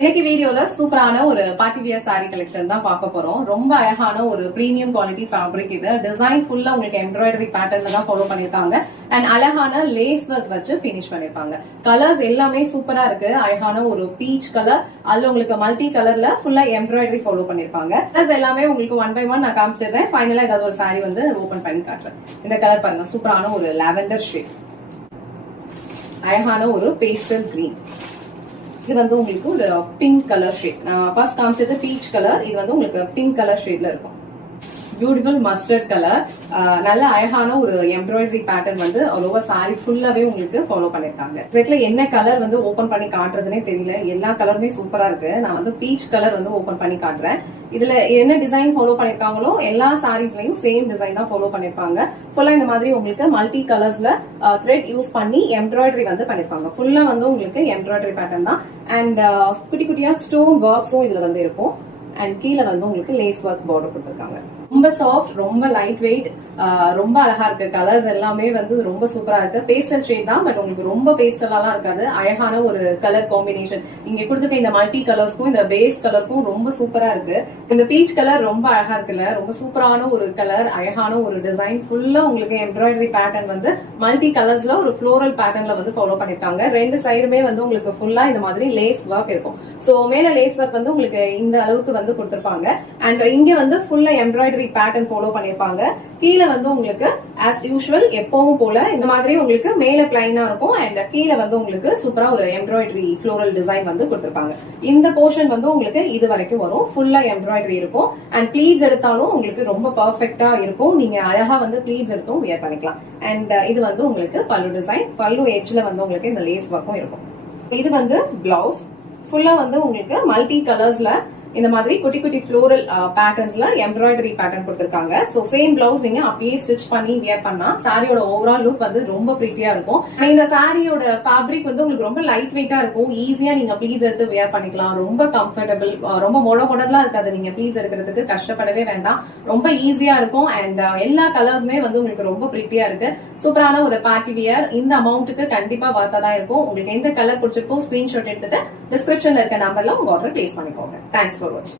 இன்னைக்கு வீடியோல சூப்பரான ஒரு பார்ட்டி வியர் சாரி கலெக்ஷன் தான் பார்க்க போறோம். ரொம்ப அழகான ஒரு பிரீமியம் குவாலிட்டி ஃபேப்ரிக் இது. டிசைன் ஃபுல்லா உங்களுக்கு எம்ப்ராய்டரி பேட்டர்ன்ல தான் ஃபாலோ பண்ணிருக்காங்க. அண்ட் அழகான லேஸ் ஒர்க் வச்சு பினிஷ் பண்ணிருப்பாங்க. கலர்ஸ் எல்லாமே சூப்பரா இருக்கு. அழகான ஒரு பீச் கலர், அதுல உங்களுக்கு மல்டி கலர்ல ஃபுல்லா எம்ப்ராய்டரி ஃபாலோ பண்ணிருப்பாங்க. கலர்ஸ் எல்லாமே உங்களுக்கு 1 by 1 நான் காமிச்சிடுறேன். ஃபைனலா ஏதாவது ஒரு சாரி வந்து ஓபன் பண்ணி காட்டுறேன். இந்த கலர் பாருங்க, சூப்பரான ஒரு லாவெண்டர் ஷேட், அழகான ஒரு பேஸ்டல் கிரீன். இது வந்து உங்களுக்கு ஒரு பிங்க் கலர் ஷேட். நான் ஃபர்ஸ்ட் காமிச்சது பீச் கலர், இது வந்து உங்களுக்கு பிங்க் கலர் ஷேட்ல இருக்கும். பியூட்டிஃபுல் மஸ்டர்ட் கலர், நல்ல அழகான ஒரு எம்ப்ராய்டரி பேட்டர்ன் வந்து ஓவர் சாரி ஃபுல்லாவே உங்களுக்கு ஃபாலோ பண்ணிருக்காங்க. செட்ல என்ன கலர் வந்து ஓபன் பண்ணி காட்டுறதுனே தெரியல, எல்லா கலருமே சூப்பரா இருக்கு. நான் வந்து பீச் கலர் வந்து ஓபன் பண்ணி காட்டுறேன். இதுல என்ன டிசைன் ஃபாலோ பண்ணிருக்காங்களோ எல்லா சாரீஸ்லயும் சேம் டிசைன் தான் ஃபாலோ பண்ணிருப்பாங்க. ஃபுல்லா இந்த மாதிரி உங்களுக்கு மல்டி கலர்ஸ்ல த்ரெட் யூஸ் பண்ணி எம்ப்ராய்டரி வந்து பண்ணிருப்பாங்க. ஃபுல்லா வந்து உங்களுக்கு எம்ப்ராய்டரி பேட்டர்ன் தான். அண்ட் குட்டி குட்டியா ஸ்டோன் ஒர்க்ஸும் இதுல வந்து இருக்கும். அண்ட் கீழே வந்து உங்களுக்கு லேஸ் ஒர்க் பார்டர் கொடுத்திருக்காங்க. ரொம்ப சாஃப்ட், ரொம்ப லைட் வெயிட், ரொம்ப அழகா இருக்கு. கலர்ஸ் எல்லாமே வந்து ரொம்ப சூப்பரா இருக்கு. பேஸ்டல் ஷேட் தான், பட் உங்களுக்கு ரொம்ப பேஸ்டலாலாம் இருக்காது. அழகான ஒரு கலர் காம்பினேஷன். இங்க கொடுத்துருக்க இந்த மல்டி கலர்ஸ்க்கும் இந்த பேஸ் கலருக்கும் ரொம்ப சூப்பரா இருக்கு. இந்த பீச் கலர் ரொம்ப அழகா இருக்குல்ல, ரொம்ப சூப்பரான ஒரு கலர், அழகான ஒரு டிசைன். ஃபுல்லா உங்களுக்கு எம்ப்ராய்டரி பேட்டர்ன் வந்து மல்டி கலர்ஸ்ல ஒரு ஃப்ளோரல் பேட்டர்ன்ல வந்து ஃபாலோ பண்ணிருக்காங்க. ரெண்டு சைடுமே வந்து உங்களுக்கு ஃபுல்லா இந்த மாதிரி லேஸ் ஒர்க் இருக்கும். சோ மேல லேஸ் ஒர்க் வந்து உங்களுக்கு இந்த அளவுக்கு வந்து கொடுத்திருப்பாங்க. அண்ட் இங்க வந்து ஃபுல்லா எம்ப்ராய்டரி பேட்டர்ன் ஃபாலோ பண்ணிருப்பாங்க. கீழே வந்து உங்களுக்கு ஆஸ் யூஷுவல் எப்பவும் போல இந்த மாதிரி உங்களுக்கு மேல பிளைனா இருக்கும். அண்ட் கீழே வந்து உங்களுக்கு சூப்பரா ஒரு எம்ப்ராய்டரி ஃப்ளோரல் டிசைன் வந்து கொடுத்திருப்பாங்க. இந்த போர்ஷன் வந்து உங்களுக்கு இது வரைக்கும் வரும். ஃபுல்லா எம்ப்ராய்டரி இருக்கும். அண்ட் ப்ளீட்ஸ் எடுத்தாலும் உங்களுக்கு ரொம்ப பர்ஃபெக்டா இருக்கும். நீங்க அழகா வந்து ப்ளீட்ஸ் எடுத்தும் வியர் பண்ணிக்கலாம். அண்ட் இது வந்து உங்களுக்கு பல்லு டிசைன். பல்லு எட்ஜ்ல வந்து உங்களுக்கு இந்த லேஸ் ஒர்க்கும் இருக்கும். இது வந்து பிளவுஸ். ஃபுல்லா வந்து உங்களுக்கு மல்டி கலர்ஸ்ல இந்த மாதிரி குட்டி குட்டி ஃப்ளோரல் பேட்டர்ன்ஸ்ல எம்ப்ராய்டரி பேட்டர்ன் கொடுத்திருக்காங்க. சோ சேம் பிளவுஸ் நீங்க அப்படியே ஸ்டிச் பண்ணி வியர் பண்ணா சாரியோட ஓவரால் லுக் வந்து ரொம்ப பிரிட்டியா இருக்கும். இந்த சாரியோட ஃபேப்ரிக் வந்து உங்களுக்கு ரொம்ப லைட் வெயிட்டா இருக்கும். ஈஸியா நீங்க ப்ளீஸ் எடுத்து வியர் பண்ணிக்கலாம். ரொம்ப கம்ஃபர்டபிள், ரொம்ப மொடலாம் இருக்காது. நீங்க ப்ளீஸ் எடுக்கிறதுக்கு கஷ்டப்படவே வேண்டாம். ரொம்ப ஈஸியா இருக்கும். அண்ட் எல்லா கலர்ஸுமே வந்து உங்களுக்கு ரொம்ப பிரிட்டியா இருக்கு. சூப்பரான ஒரு பார்ட்டி வியர். இந்த அமௌண்ட்டுக்கு கண்டிப்பா வர்த்ததா இருக்கும். உங்களுக்கு எந்த கலர் பிடிச்சிருக்கோ ஸ்கிரீன்ஷாட் எடுத்துட்டு டிஸ்கிரிப்ஷன்ல இருக்க நம்பர்ல உங்க ஆர்டர் பிளேஸ் பண்ணிக்கோங்க. Thanks for watching.